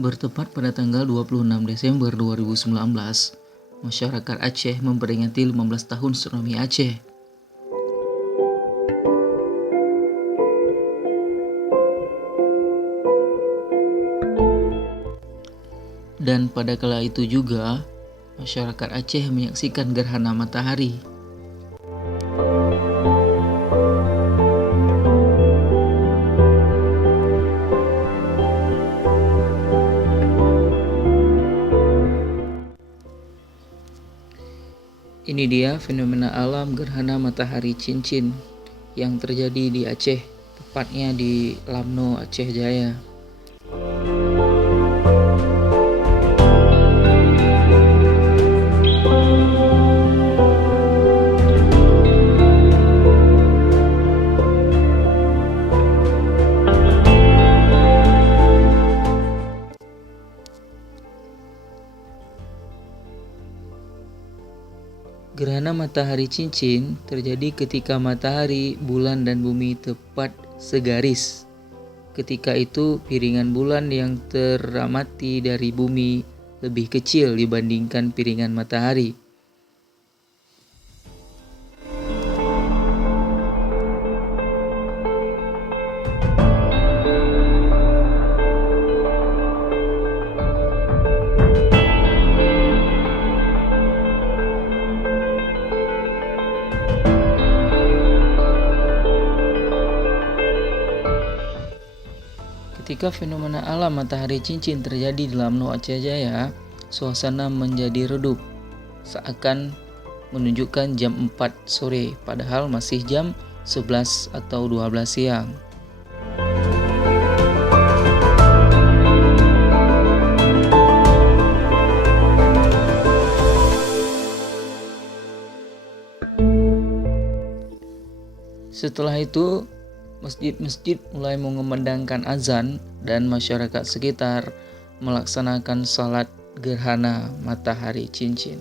Bertepat pada tanggal 26 Desember 2019, masyarakat Aceh memperingati 15 tahun Tsunami Aceh. Dan pada kala itu juga, masyarakat Aceh menyaksikan gerhana matahari. Ini dia fenomena alam gerhana matahari cincin yang terjadi di Aceh, tepatnya di Lamno, Aceh Jaya. Gerhana matahari cincin terjadi ketika matahari, bulan, dan bumi tepat segaris. Ketika itu, piringan bulan yang teramati dari bumi lebih kecil dibandingkan piringan matahari. Ketika fenomena alam matahari cincin terjadi di Lamno, Aceh Jaya, suasana menjadi redup, seakan menunjukkan jam 4 sore, padahal masih jam 11 atau 12 siang. Setelah itu, masjid-masjid mulai mengumandangkan azan dan masyarakat sekitar melaksanakan salat gerhana matahari cincin.